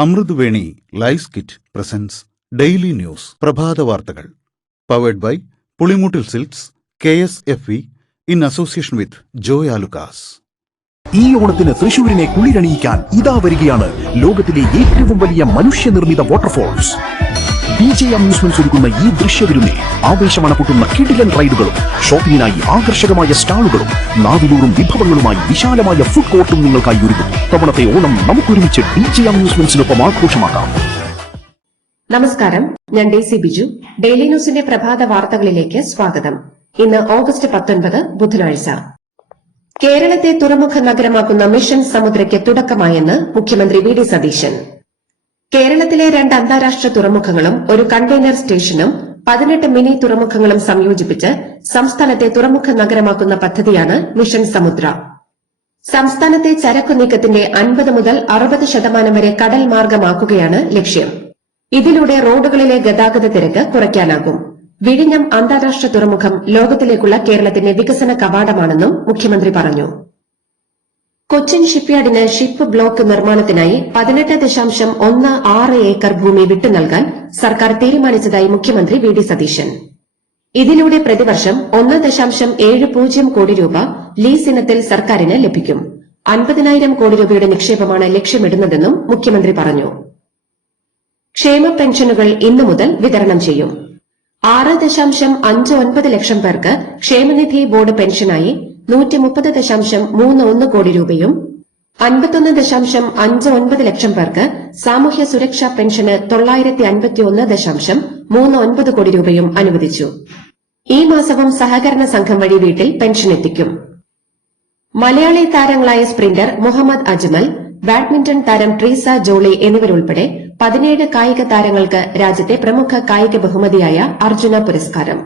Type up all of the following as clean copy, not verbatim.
Amruthaveni life kit presents daily news പ്രഭാത വാർത്തകൾ powered by Pulimoottil silks KSFE in association with Joy Alukkas. ഈ ഓണത്തിന് തൃശൂരിനെ കുളിരണിയിക്കാൻ ഇതാ വരികയാണ് ലോകത്തിലെ ഏറ്റവും വലിയ മനുഷ്യനിർമ്മിത വാട്ടർഫോൾസ്. DJ അമ്യൂസ്മെന്റ്സ് ഒരുക്കുന്ന ഈ ദൃശ്യവിരുന്നിൽ ആവേശമണപൊട്ടുന്ന കിടിലൻ റൈഡുകളും ഷോപ്പിംഗിനായി ആകർഷകമായ സ്റ്റാളുകളും നാവിലൂറും വിഭവങ്ങളുമായി വിശാലമായ ഫുഡ് കോർട്ടും നിങ്ങൾക്കായി ഒരുക്കുന്നു. തവണത്തെ ഓണം നമുക്കൊരുമിച്ച് DJ അമ്യൂസ്മെന്റ്സിനൊപ്പം ആഘോഷമാക്കാം. നമസ്കാരം, ഞാൻ ഡേസി ബിജു. ഡെയിലി ന്യൂസിന്റെ പ്രഭാത വാർത്തകളിലേക്ക് സ്വാഗതം. ഇന്ന് ഓഗസ്റ്റ് 19 ബുധനാഴ്ച. കേരളത്തെ തുറമുഖ നഗരമാക്കുന്ന മിഷൻ സമുദ്രയ്ക്ക് തുടക്കമായെന്ന് മുഖ്യമന്ത്രി വി ഡി സതീശൻ. കേരളത്തിലെ 2 അന്താരാഷ്ട്ര തുറമുഖങ്ങളും ഒരു കണ്ടെയ്നർ സ്റ്റേഷനും 18 മിനി തുറമുഖങ്ങളും സംയോജിപ്പിച്ച് സംസ്ഥാനത്തെ തുറമുഖ നഗരമാക്കുന്ന പദ്ധതിയാണ് മിഷൻ സമുദ്ര. സംസ്ഥാനത്തെ ചരക്കു നീക്കത്തിന്റെ 50 മുതൽ 60% വരെ കടൽ മാർഗമാക്കുകയാണ് ലക്ഷ്യം. ഇതിലൂടെ റോഡുകളിലെ ഗതാഗത തിരക്ക് കുറയ്ക്കാനാകും. വിഴിഞ്ഞം അന്താരാഷ്ട്ര തുറമുഖം ലോകത്തിലേക്കുള്ള കേരളത്തിന്റെ വികസന കവാടമാണെന്നും മുഖ്യമന്ത്രി പറഞ്ഞു. കൊച്ചിൻ ഷിപ്പ്യാർഡിന് ഷിപ്പ് ബ്ലോക്ക് നിർമ്മാണത്തിനായി 18.16 ഏക്കർ ഭൂമി വിട്ടുനൽകാൻ സർക്കാർ തീരുമാനിച്ചതായി മുഖ്യമന്ത്രി വി ഡി സതീശൻ. ഇതിലൂടെ പ്രതിവർഷം 1.70 കോടി രൂപ ലീസ് ഇനത്തിൽ സർക്കാരിന് ലഭിക്കും. 50,000 കോടി രൂപയുടെ നിക്ഷേപമാണ് ലക്ഷ്യമിടുന്നതെന്നും മുഖ്യമന്ത്രി പറഞ്ഞു. ക്ഷേമ പെൻഷനുകൾ ഇന്നു മുതൽ വിതരണം ചെയ്യും. 6.59 ലക്ഷം പേർക്ക് ക്ഷേമനിധി ബോർഡ് പെൻഷനായി 130.31 കോടി രൂപയും 51.59 ലക്ഷം പേർക്ക് സാമൂഹ്യ സുരക്ഷാ പെൻഷന് 951.39 കോടി രൂപയും അനുവദിച്ചു. ഈ മാസവും സഹകരണ സംഘം വഴി വീട്ടിൽ പെൻഷൻ എത്തിക്കും. മലയാളി താരങ്ങളായ സ്പ്രിന്റർ മുഹമ്മദ് അജ്മൽ, ബാഡ്മിന്റൺ താരം ട്രീസ ജോളി എന്നിവരുൾപ്പെടെ 17 കായിക താരങ്ങൾക്ക് രാജ്യത്തെ പ്രമുഖ കായിക ബഹുമതിയായ അർജുന പുരസ്കാരം.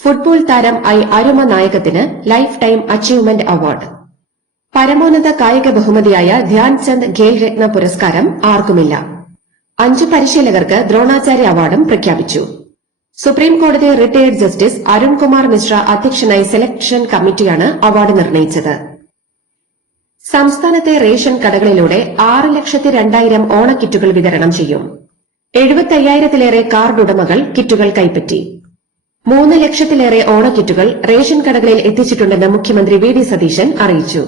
ഫുട്ബോൾ താരം അരുമ നായകത്തിന് ലൈഫ് ടൈം അച്ചീവ്മെന്റ് അവാർഡ്. പരമോന്നത കായിക ബഹുമതിയായ ധ്യാൻചന്ദ് ഖേൽ രത്ന പുരസ്കാരം ആർക്കുമില്ല. 5 പരിശീലകർക്ക് ദ്രോണാചാര്യ അവാർഡും പ്രഖ്യാപിച്ചു. സുപ്രീംകോടതി റിട്ടയേർഡ് ജസ്റ്റിസ് അരുൺകുമാർ മിശ്ര അധ്യക്ഷനായ സെലക്ഷൻ കമ്മിറ്റിയാണ് അവാർഡ് നിർണയിച്ചത്. സംസ്ഥാനത്തെ റേഷൻ കടകളിലൂടെ 6,02,000 ഓണക്കിറ്റുകൾ വിതരണം ചെയ്യും. 75,000-ലേറെ കാർഡ് ഉടമകൾ കിറ്റുകൾ കൈപ്പറ്റി. 3 ലക്ഷത്തിലേറെ ഓണക്കിറ്റുകൾ റേഷൻ കടകളിൽ എത്തിച്ചിട്ടുണ്ടെന്ന് മുഖ്യമന്ത്രി വി ഡി സതീശൻ അറിയിച്ചു.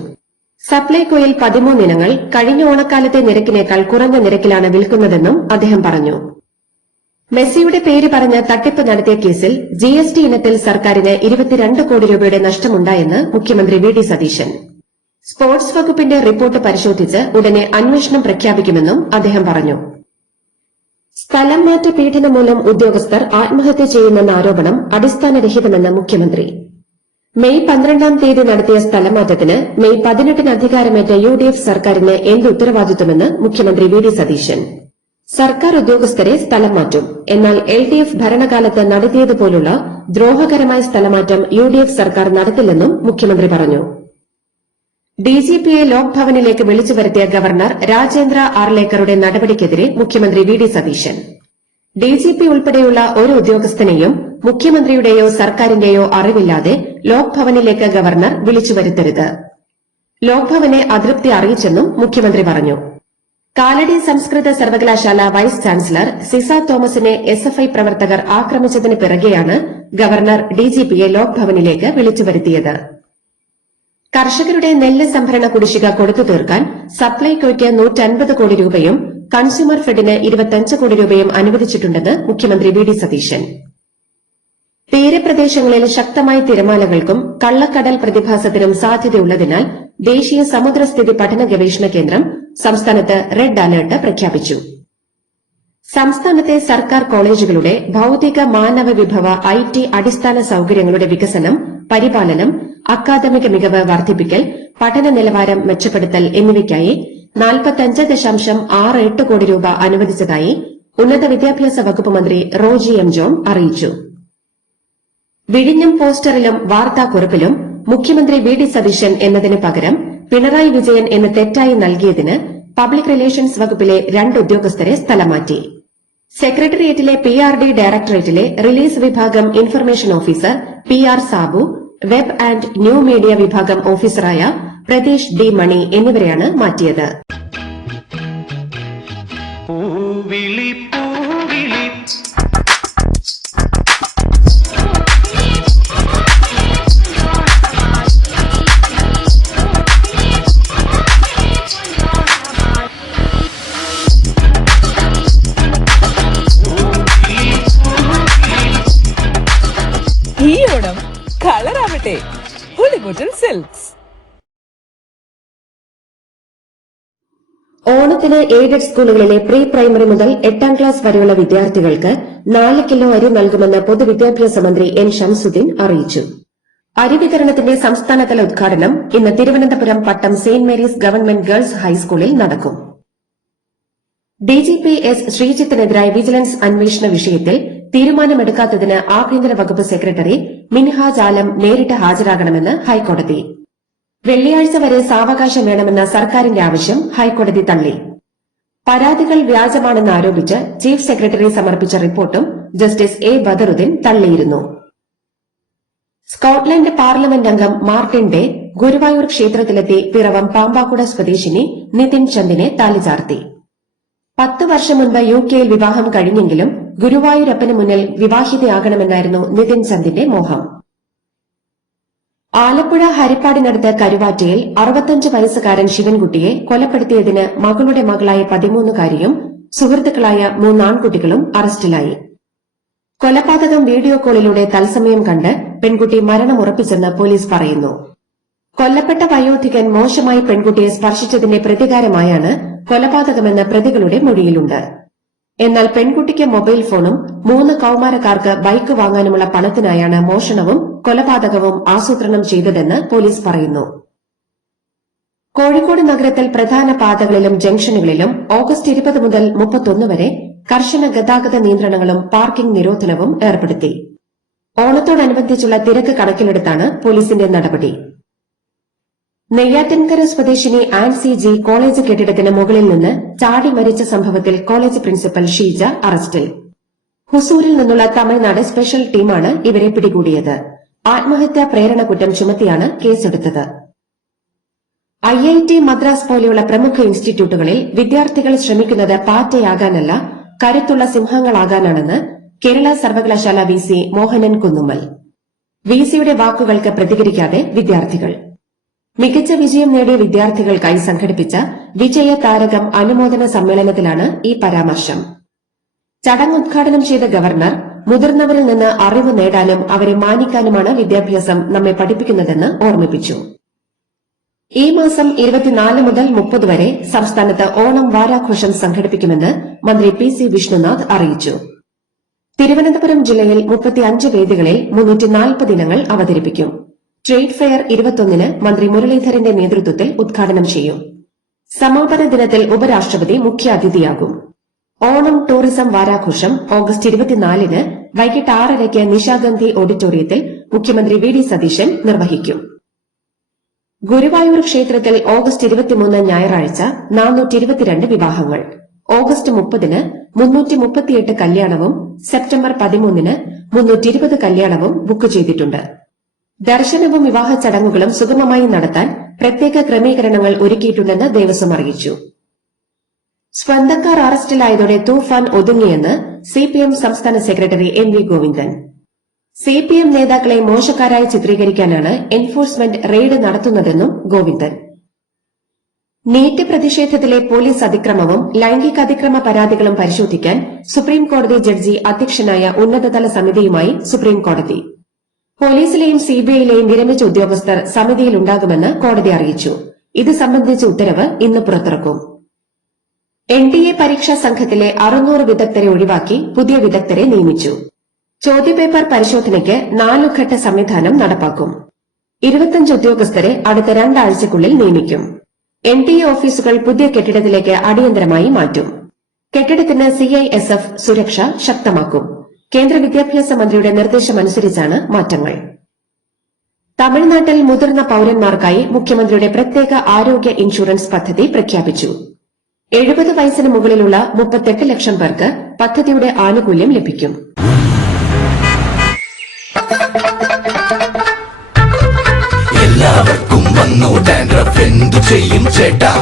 സപ്ലൈകോയിൽ 13 ഇനങ്ങൾ കഴിഞ്ഞ ഓണക്കാലത്തെ നിരക്കിനേക്കാൾ കുറഞ്ഞ നിരക്കിലാണ് വിൽക്കുന്നതെന്നും അദ്ദേഹം പറഞ്ഞു. മെസ്സിയുടെ പേര് പറഞ്ഞ് തട്ടിപ്പ് നടത്തിയ കേസിൽ GST ഇനത്തിൽ സർക്കാരിന് 22 കോടി രൂപയുടെ നഷ്ടമുണ്ടായെന്ന് മുഖ്യമന്ത്രി വി ഡി സതീശൻ. സ്പോർട്സ് വകുപ്പിന്റെ റിപ്പോർട്ട് പരിശോധിച്ച് ഉടനെ അന്വേഷണം പ്രഖ്യാപിക്കുമെന്നും അദ്ദേഹം പറഞ്ഞു. സ്ഥലം മാറ്റ പീഡനം മൂലം ഉദ്യോഗസ്ഥർ ആത്മഹത്യ ചെയ്യുമെന്ന ആരോപണം അടിസ്ഥാനരഹിതമെന്ന് മുഖ്യമന്ത്രി. മെയ് 12-ാം തീയതി നടത്തിയ സ്ഥലമാറ്റത്തിന് മെയ് 18-ന് അധികാരമേറ്റ UDF സർക്കാരിന് എന്ത് ഉത്തരവാദിത്വമെന്ന് മുഖ്യമന്ത്രി വി ഡി സതീശൻ. സർക്കാർ ഉദ്യോഗസ്ഥരെ സ്ഥലം മാറ്റും. എന്നാൽ LDF ഭരണകാലത്ത് നടത്തിയതുപോലുള്ള ദ്രോഹകരമായ സ്ഥലമാറ്റം UDF സർക്കാർ നടത്തില്ലെന്നും മുഖ്യമന്ത്രി പറഞ്ഞു. DGPയെ ലോക്ഭവനിലേക്ക് വിളിച്ചു വരുത്തിയ ഗവർണർ രാജേന്ദ്ര ആർലേക്കറുടെ നടപടിക്കെതിരെ മുഖ്യമന്ത്രി വി ഡി സതീശൻ. DGP ഉൾപ്പെടെയുള്ള ഒരു ഉദ്യോഗസ്ഥനെയും മുഖ്യമന്ത്രിയുടെയോ സർക്കാരിന്റെയോ അറിവില്ലാതെ ലോക്ഭവനിലേക്ക് ഗവർണർ വിളിച്ചു വരുത്തരുത്. ലോക്ഭവനെ അതൃപ്തി അറിയിച്ചെന്നും മുഖ്യമന്ത്രി പറഞ്ഞു. കാലടി സംസ്കൃത സർവകലാശാല വൈസ് ചാൻസലർ സിസ തോമസിനെ SFI പ്രവർത്തകർ ആക്രമിച്ചതിന് പിറകെയാണ് ഗവർണർ DGPയെ ലോക്ഭവനിലേക്ക് വിളിച്ചു വരുത്തിയത്. കർഷകരുടെ നെല്ല് സംഭരണ കുടിശ്ശിക കൊടുത്തു തീർക്കാൻ സപ്ലൈകോയ്ക്ക് 150 കോടി രൂപയും കൺസ്യൂമർ ഫെഡിന് 25 കോടി രൂപയും അനുവദിച്ചിട്ടുണ്ടെന്ന് മുഖ്യമന്ത്രി വി ഡി സതീശൻ. തീരപ്രദേശങ്ങളിൽ ശക്തമായ തിരമാലകൾക്കും കള്ളക്കടൽ പ്രതിഭാസത്തിനും സാധ്യതയുള്ളതിനാൽ ദേശീയ സമുദ്രസ്ഥിതി പഠന ഗവേഷണ കേന്ദ്രം സംസ്ഥാനത്ത് റെഡ് അലർട്ട് പ്രഖ്യാപിച്ചു. സംസ്ഥാനത്തെ സർക്കാർ കോളേജുകളുടെ ഭൌതിക മാനവ വിഭവ IT അടിസ്ഥാന സൌകര്യങ്ങളുടെ വികസനം, പരിപാലനം, അക്കാദമിക മികവ് വർദ്ധിപ്പിക്കൽ, പഠന നിലവാരം മെച്ചപ്പെടുത്തൽ എന്നിവയ്ക്കായി 45.68 കോടി രൂപ അനുവദിച്ചതായി ഉന്നത വിദ്യാഭ്യാസ വകുപ്പ് മന്ത്രി റോജി എം ജോൺ അറിയിച്ചു. വിഴിഞ്ഞം പോസ്റ്ററിലും വാർത്താക്കുറിപ്പിലും മുഖ്യമന്ത്രി വി ഡി സതീശൻ എന്നതിന് പകരം പിണറായി വിജയൻ എന്ന് തെറ്റായി നൽകിയതിന് പബ്ലിക് റിലേഷൻസ് വകുപ്പിലെ 2 ഉദ്യോഗസ്ഥരെ സ്ഥലം മാറ്റി. സെക്രട്ടേറിയറ്റിലെ PRD ഡയറക്ടറേറ്റിലെ റിലീസ് വിഭാഗം information officer PR Sabu, web and new media വിഭാഗം ഓഫീസറായ പ്രതീഷ് D മണി എന്നിവരെയാണ് മാറ്റിയത്. പൂവിളി പൂവിളി ഈ ഓണം കളറാവട്ടെ പുളിമൂട്ടിൽ സിൽക്സ്. ഓണത്തിന് എയ്ഡഡ് സ്കൂളുകളിലെ പ്രീ പ്രൈമറി മുതൽ 8ാം ക്ലാസ് വരെയുള്ള വിദ്യാർത്ഥികൾക്ക് 4 കിലോ അരി നൽകുമെന്ന് പൊതുവിദ്യാഭ്യാസ മന്ത്രി എൻ ഷംസുദ്ദീൻ അറിയിച്ചു. അരി വിതരണത്തിന്റെ സംസ്ഥാനതല ഉദ്ഘാടനം ഇന്ന് തിരുവനന്തപുരം പട്ടം സെന്റ് മേരീസ് ഗവൺമെന്റ് ഗേൾസ് ഹൈസ്കൂളിൽ നടക്കും. ഡിജിപി എസ് ശ്രീജിത്തിനെതിരായ വിജിലൻസ് അന്വേഷണ വിഷയത്തിൽ തീരുമാനമെടുക്കാത്തതിന് ആഭ്യന്തര വകുപ്പ് സെക്രട്ടറി മിൻഹാജ് ആലം നേരിട്ട് ഹാജരാകണമെന്ന് ഹൈക്കോടതി. വെള്ളിയാഴ്ച വരെ സാവകാശം വേണമെന്ന സർക്കാരിന്റെ ആവശ്യം ഹൈക്കോടതി തള്ളി. പരാതികൾ വ്യാജമാണെന്ന് ആരോപിച്ച് ചീഫ് സെക്രട്ടറി സമർപ്പിച്ച റിപ്പോർട്ടും ജസ്റ്റിസ് എ ബദറുദ്ദീൻ തള്ളിയിരുന്നു. സ്കോട്ട്ലൻഡ് പാർലമെന്റ് അംഗം മാർട്ടിൻ ഡേ ഗുരുവായൂർ ക്ഷേത്രത്തിലെത്തി പിറവം പാമ്പാക്കുട സ്വദേശിനി നിതിൻ ചന്ദിനെ താലിചാർത്തി. 10 വർഷം മുൻപ് യുകെയിൽ വിവാഹം കഴിഞ്ഞെങ്കിലും ഗുരുവായൂരപ്പന് മുന്നിൽ വിവാഹിതയാകണമെന്നായിരുന്നു നിതിൻ ചന്ദിന്റെ മോഹം. ആലപ്പുഴ ഹരിപ്പാടിനടുത്ത് കരുവാറ്റയിൽ 65 വയസ്സുകാരൻ ശിവൻകുട്ടിയെ കൊലപ്പെടുത്തിയതിന് മകളുടെ മകളായ 13കാരിയും സുഹൃത്തുക്കളായ 3 ആൺകുട്ടികളും അറസ്റ്റിലായി. കൊലപാതകം വീഡിയോ കോളിലൂടെ തത്സമയം കണ്ട് പെൺകുട്ടി മരണമുറപ്പിച്ചെന്ന് പോലീസ് പറയുന്നു. കൊല്ലപ്പെട്ട വയോധികൻ മോശമായി പെൺകുട്ടിയെ സ്പർശിച്ചതിന്റെ പ്രതികാരമായാണ് കൊലപാതകമെന്ന് പ്രതികളുടെ മൊഴിയിലുണ്ട്. എന്നാൽ പെൺകുട്ടിക്ക് മൊബൈൽ ഫോണും 3 കൌമാരക്കാർക്ക് ബൈക്ക് വാങ്ങാനുമുള്ള പണത്തിനായാണ് മോഷണവും കൊലപാതകവും ആസൂത്രണം ചെയ്തതെന്ന് പോലീസ് പറയുന്നു. കോഴിക്കോട് നഗരത്തിൽ പ്രധാന പാതകളിലും ജംഗ്ഷനുകളിലും ഓഗസ്റ്റ് 20 മുതൽ 31 വരെ കർശന ഗതാഗത നിയന്ത്രണങ്ങളും പാർക്കിംഗ് നിരോധനവും ഏർപ്പെടുത്തി. ഓണത്തോടനുബന്ധിച്ചുള്ള തിരക്ക് കണക്കിലെടുത്താണ് പോലീസിന്റെ നടപടി. നെയ്യാറ്റിൻകര സ്വദേശിനി ആൻസി ജി കോളേജ് കെട്ടിടത്തിന് മുകളിൽ നിന്ന് ചാടി മരിച്ച സംഭവത്തിൽ കോളേജ് പ്രിൻസിപ്പൽ ഷീജ അറസ്റ്റിൽ. ഹുസൂരിൽ നിന്നുള്ള തമിഴ്നാട് സ്പെഷ്യൽ ടീമാണ് ഇവരെ പിടികൂടിയത്. ആത്മഹത്യാ പ്രേരണ കുറ്റം ചുമത്തിയാണ് കേസെടുത്തത്. IIT മദ്രാസ് പോലെയുള്ള പ്രമുഖ ഇൻസ്റ്റിറ്റ്യൂട്ടുകളിൽ വിദ്യാർത്ഥികൾ ശ്രമിക്കുന്നത് പാറ്റയാകാനല്ല കരുത്തുള്ള സിംഹങ്ങളാകാനാണെന്ന് കേരള സർവകലാശാല വിസി മോഹനൻ കുന്നുമ്മൽ. വിസിയുടെ വാക്കുകൾക്ക് പ്രതികരിക്കാതെ വിദ്യാർത്ഥികൾ. മികച്ച വിജയം നേടിയ വിദ്യാർത്ഥികൾക്കായി സംഘടിപ്പിച്ച വിജയ താരകം അനുമോദന സമ്മേളനത്തിലാണ് ഈ പരാമർശം. ചടങ്ങ് ഉദ്ഘാടനം ചെയ്ത ഗവർണർ മുതിർന്നവരിൽ നിന്ന് അറിവ് നേടാനും അവരെ മാനിക്കാനുമാണ് വിദ്യാഭ്യാസം നമ്മെ പഠിപ്പിക്കുന്നതെന്ന് ഓർമ്മിപ്പിച്ചു. ഈ മാസം 24 മുതൽ 30 വരെ സംസ്ഥാനത്ത് ഓണം വാരാഘോഷം സംഘടിപ്പിക്കുമെന്ന് മന്ത്രി PC വിഷ്ണുനാഥ് അറിയിച്ചു. തിരുവനന്തപുരം ജില്ലയിൽ 35 വേദികളിൽ 340 ഇനങ്ങൾ അവതരിപ്പിക്കും. ട്രേഡ് ഫെയർ 21-ന് മന്ത്രി മുരളീധരന്റെ നേതൃത്വത്തിൽ ഉദ്ഘാടനം ചെയ്യും. സമാപന ദിനത്തിൽ ഉപരാഷ്ട്രപതി മുഖ്യാതിഥിയാകും. ഓണം ടൂറിസം വാരാഘോഷം ഓഗസ്റ്റ് 24-ന് വൈകിട്ട് 6:30-ക്ക് നിശാഗന്ധി ഓഡിറ്റോറിയത്തിൽ മുഖ്യമന്ത്രി VD സതീശൻ നിർവഹിക്കും. ഗുരുവായൂർ ക്ഷേത്രത്തിൽ ഓഗസ്റ്റ് 23 ഞായറാഴ്ച 422 വിവാഹങ്ങൾ, ഓഗസ്റ്റ് 30-ന് 338 കല്യാണവും സെപ്റ്റംബർ 13-ന് 320 കല്യാണവും ബുക്ക് ചെയ്തിട്ടുണ്ട്. ദർശനവും വിവാഹ ചടങ്ങുകളും സുഗമമായി നടത്താൻ പ്രത്യേക ക്രമീകരണങ്ങൾ ഒരുക്കിയിട്ടുണ്ടെന്ന് ദേവസ്വം അറിയിച്ചു. സ്വന്തക്കാർ അറസ്റ്റിലായതോടെ തൂഫാൻ ഒതുങ്ങിയെന്ന് CPM സംസ്ഥാന സെക്രട്ടറി MV ഗോവിന്ദൻ. CPM നേതാക്കളെ മോശക്കാരായി ചിത്രീകരിക്കാനാണ് എൻഫോഴ്സ്മെന്റ് റെയ്ഡ് നടത്തുന്നതെന്നും ഗോവിന്ദൻ. നീറ്റ് പ്രതിഷേധത്തിലെ പോലീസ് അതിക്രമവും ലൈംഗിക അതിക്രമ പരാതികളും പരിശോധിക്കാൻ സുപ്രീംകോടതി ജഡ്ജി അധ്യക്ഷനായ ഉന്നതതല സമിതിയുമായി സുപ്രീംകോടതി. പോലീസിലെയും CBIയിലെയും വിരമിച്ച ഉദ്യോഗസ്ഥർ സമിതിയിലുണ്ടാകുമെന്ന് കോടതി അറിയിച്ചു. ഇത് സംബന്ധിച്ച ഉത്തരവ് ഇന്ന് പുറത്തിറക്കും. NDA പരീക്ഷാ സംഘത്തിലെ 600 വിദഗ്ധരെ ഒഴിവാക്കി പുതിയ വിദഗ്ധരെ നിയമിച്ചു. ചോദ്യപേപ്പർ പരിശോധനയ്ക്ക് 4 ഘട്ട സംവിധാനം നടപ്പാക്കും. 25 ഉദ്യോഗസ്ഥരെ അടുത്ത 2 ആഴ്ചയ്ക്കുള്ളിൽ നിയമിക്കും. NDA ഓഫീസുകൾ പുതിയ കെട്ടിടത്തിലേക്ക് അടിയന്തരമായി മാറ്റും. കെട്ടിടത്തിന് CISF സുരക്ഷ ശക്തമാക്കും. കേന്ദ്ര വിദ്യാഭ്യാസ മന്ത്രിയുടെ നിർദ്ദേശമനുസരിച്ചാണ് മാറ്റങ്ങൾ. തമിഴ്നാട്ടിൽ മുതിർന്ന പൌരന്മാർക്കായി മുഖ്യമന്ത്രിയുടെ പ്രത്യേക ആരോഗ്യ ഇൻഷുറൻസ് പദ്ധതി പ്രഖ്യാപിച്ചു. 70 വയസ്സിന് മുകളിലുള്ള 38 ലക്ഷം പേർക്ക് പദ്ധതിയുടെ ആനുകൂല്യം ലഭിക്കും. എല്ലാവർക്കും വന്നു ഡാൻഡ്രഫ്, എന്തു ചെയ്യും ചേട്ടാ?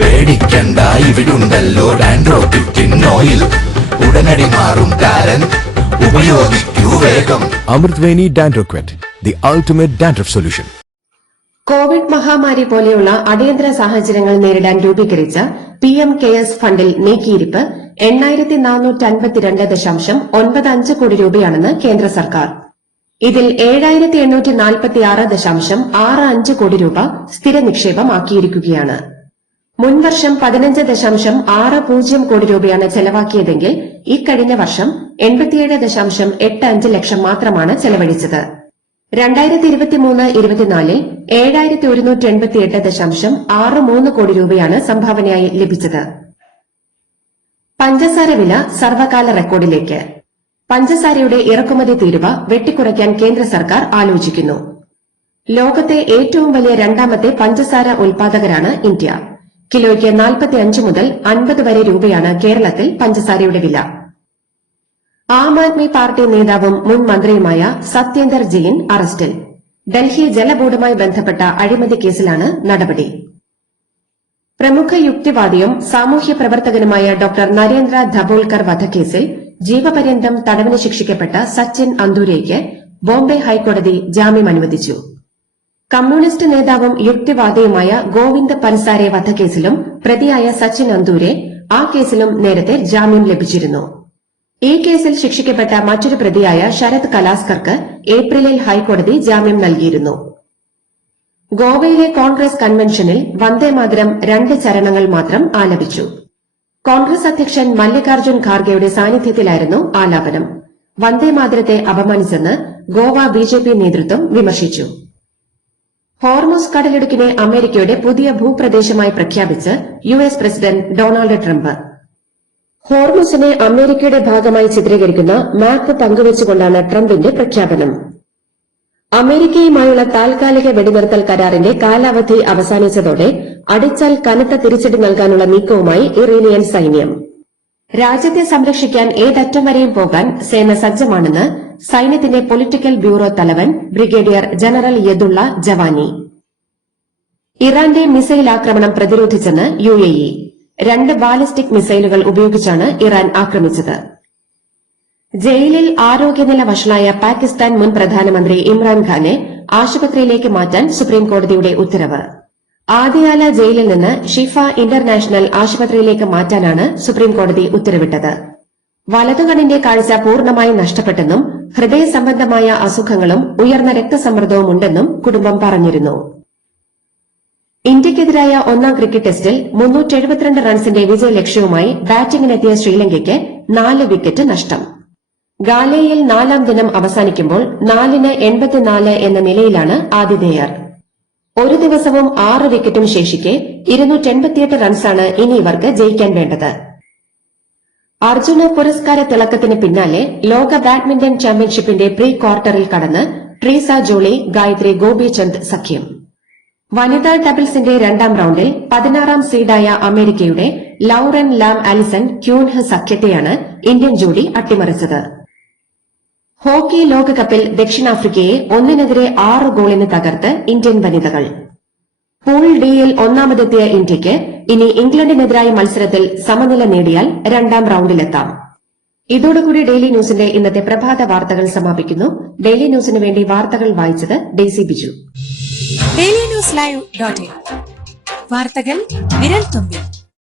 പേടിക്കണ്ട, ഇവിടുണ്ടല്ലോ ഡാൻഡ്രോ 15 ഓയിൽ ഉടനടി മാറും താരൻ ഉപയോഗിക്കൂ വേഗം. Amrutveni dandroquit, the ultimate dandruff solution. Covid മഹാമാരി പോലെയുള്ള അടിയന്തര സാഹചര്യങ്ങൾ നേരിടാൻ രൂപീകരിച്ച PM കെയേഴ്സ് ഫണ്ടിൽ നീക്കിയിരിപ്പ് 8452.95 കോടി രൂപയാണെന്ന് കേന്ദ്ര സർക്കാർ. ഇതിൽ 7846.65 കോടി രൂപ സ്ഥിര നിക്ഷേപമാക്കിയിരിക്കുകയാണ്. മുൻവർഷം 15.60 കോടി രൂപയാണ് ചെലവാക്കിയതെങ്കിൽ ഇക്കഴിഞ്ഞ വർഷം 87.85 ലക്ഷം മാത്രമാണ് ചെലവഴിച്ചത്. 2023-24 7188.63 കോടി രൂപയാണ് സംഭാവനയായി ലഭിച്ചത്. പഞ്ചസാര വില സർവകാല റെക്കോർഡിലേക്ക്. പഞ്ചസാരയുടെ ഇറക്കുമതി തീരുവ വെട്ടിക്കുറയ്ക്കാൻ കേന്ദ്ര സർക്കാർ ആലോചിക്കുന്നു. ലോകത്തെ ഏറ്റവും വലിയ രണ്ടാമത്തെ പഞ്ചസാര ഉൽപാദകരാണ് ഇന്ത്യ. കിലോയ്ക്ക് 45 മുതൽ 50 വരെ രൂപയാണ് കേരളത്തിൽ പഞ്ചസാരയുടെ വില. ആം ആദ്മി പാർട്ടി നേതാവും മുൻ മന്ത്രിയുമായ സത്യേന്ദർ ജെയിൻ അറസ്റ്റിൽ. ഡൽഹി ജലബോർഡുമായി ബന്ധപ്പെട്ട അഴിമതി കേസിലാണ് നടപടി. പ്രമുഖ യുക്തിവാദിയും സാമൂഹ്യ പ്രവർത്തകനുമായ ഡോക്ടർ നരേന്ദ്ര ധബോൽക്കർ വധക്കേസിൽ ജീവപര്യന്തം തടവിന് ശിക്ഷിക്കപ്പെട്ട സച്ചിൻ അന്തൂരെയ്ക്ക് ബോംബെ ഹൈക്കോടതി ജാമ്യം അനുവദിച്ചു. കമ്മ്യൂണിസ്റ്റ് നേതാവും യുക്തിവാദിയുമായ ഗോവിന്ദ് പൻസാരെ വധക്കേസിലും പ്രതിയായ സച്ചിൻ അന്തൂരെ ആ കേസിലും നേരത്തെ ജാമ്യം ലഭിച്ചിരുന്നു. ഈ കേസിൽ ശിക്ഷിക്കപ്പെട്ട മറ്റൊരു പ്രതിയായ ശരത് കലാസ്കർക്ക് ഏപ്രിലിൽ ഹൈക്കോടതി ജാമ്യം നൽകിയിരുന്നു. ഗോവയിലെ കോൺഗ്രസ് കൺവെൻഷനിൽ വന്ദേമാതരം 2 ചരണങ്ങൾ മാത്രം ആലപിച്ചു. കോൺഗ്രസ് അധ്യക്ഷൻ മല്ലികാർജ്ജുൻ ഖാർഗെയുടെ സാന്നിധ്യത്തിലായിരുന്നു ആലാപനം. വന്ദേമാതരത്തെ അപമാനിച്ചെന്ന് ഗോവ BJP നേതൃത്വം വിമർശിച്ചു. ഹോർമുസ് കടലിടുക്കിനെ അമേരിക്കയുടെ പുതിയ ഭൂപ്രദേശമായി പ്രഖ്യാപിച്ച് US പ്രസിഡന്റ് ഡൊണാൾഡ് ട്രംപ്. ഹോർമുസിനെ അമേരിക്കയുടെ ഭാഗമായി ചിത്രീകരിക്കുന്ന മാപ്പ് പങ്കുവച്ചുകൊണ്ടാണ് ട്രംപിന്റെ പ്രഖ്യാപനം. അമേരിക്കയുമായുള്ള താൽക്കാലിക വെടിനിർത്തൽ കരാറിന്റെ കാലാവധി അവസാനിച്ചതോടെ അടിച്ചാൽ കനത്ത തിരിച്ചടി നൽകാനുള്ള നീക്കവുമായി ഇറാനിയൻ സൈന്യം. രാജ്യത്തെ സംരക്ഷിക്കാൻ ഏതറ്റം വരെയും പോകാൻ സേന സജ്ജമാണെന്ന് സൈന്യത്തിന്റെ പൊളിറ്റിക്കൽ ബ്യൂറോ തലവൻ ബ്രിഗേഡിയർ ജനറൽ യദുള്ള ജവാനി. ഇറാന്റെ മിസൈൽ ആക്രമണം പ്രതിരോധിച്ചെന്ന് UAE. 2 ബാലിസ്റ്റിക് മിസൈലുകൾ ഉപയോഗിച്ചാണ് ഇറാൻ ആക്രമിച്ചത്. ജയിലിൽ ആരോഗ്യനില വഷളായ പാകിസ്ഥാൻ മുൻ പ്രധാനമന്ത്രി ഇമ്രാൻഖാനെ ആശുപത്രിയിലേക്ക് മാറ്റാൻ സുപ്രീംകോടതിയുടെ ഉത്തരവ്. ആദിയാല ജയിലിൽ നിന്ന് ഷിഫ ഇന്റർനാഷണൽ ആശുപത്രിയിലേക്ക് മാറ്റാനാണ് സുപ്രീംകോടതി ഉത്തരവിട്ടത്. വലതുകണ്ണിന്റെ കാഴ്ച പൂർണ്ണമായി നഷ്ടപ്പെട്ടെന്നും ഹൃദയ സംബന്ധമായ അസുഖങ്ങളും ഉയർന്ന രക്തസമ്മർദ്ദവും ഉണ്ടെന്നും കുടുംബം പറഞ്ഞിരുന്നു. ഇന്ത്യയ്ക്കെതിരായ 1ാം ക്രിക്കറ്റ് ടെസ്റ്റിൽ 372 റൺസിന്റെ വിജയലക്ഷ്യവുമായി ബാറ്റിംഗിനെത്തിയ ശ്രീലങ്കയ്ക്ക് 4 വിക്കറ്റ് നഷ്ടം. ഗാലയിൽ 4ാം ദിനം അവസാനിക്കുമ്പോൾ 4-84 എന്ന നിലയിലാണ് ആതിഥേയർ. ഒരു ദിവസവും 6 വിക്കറ്റും ശേഷിക്കെ 288 റൺസാണ് ഇനി ഇവർക്ക് ജയിക്കാൻ വേണ്ടത്. അർജുന പുരസ്കാര തിളക്കത്തിന് പിന്നാലെ ലോക ബാഡ്മിന്റൺ ചാമ്പ്യൻഷിപ്പിന്റെ പ്രീ ക്വാർട്ടറിൽ കടന്ന് ട്രീസ ജോളി ഗായത്രി ഗോപിചന്ദ് സഖ്യം. വനിതാ ഡബിൾസിന്റെ 2ാം റൌണ്ടിൽ 16ാം സീഡായ അമേരിക്കയുടെ ലൌറൻ ലാം അലിസൺ ക്യൂൻഹ് സഖ്യത്തെയാണ് ഇന്ത്യൻ ജോഡി അട്ടിമറിച്ചത്. ഹോക്കി ലോകകപ്പിൽ ദക്ഷിണാഫ്രിക്കയെ 1-6 ഗോളിന് തകർത്ത് ഇന്ത്യൻ വനിതകൾ. പൂൾ ഡിയിൽ ഒന്നാമതെത്തിയ ഇന്ത്യയ്ക്ക് ഇനി ഇംഗ്ലണ്ടിനെതിരായ മത്സരത്തിൽ സമനില നേടിയാൽ 2ാം റൌണ്ടിലെത്താം. ഇതോടുകൂടി ഡെയിലി ന്യൂസിന്റെ ഇന്നത്തെ പ്രഭാത വാർത്തകൾ സമാപിക്കുന്നു. ഡെയിലി ന്യൂസിന് വേണ്ടി വാർത്തകൾ വായിച്ചത് ഡെയ്സി ബിജു. DailyNewsLive.in വാർത്തകൾ വിരൽ തുമ്പിൽ.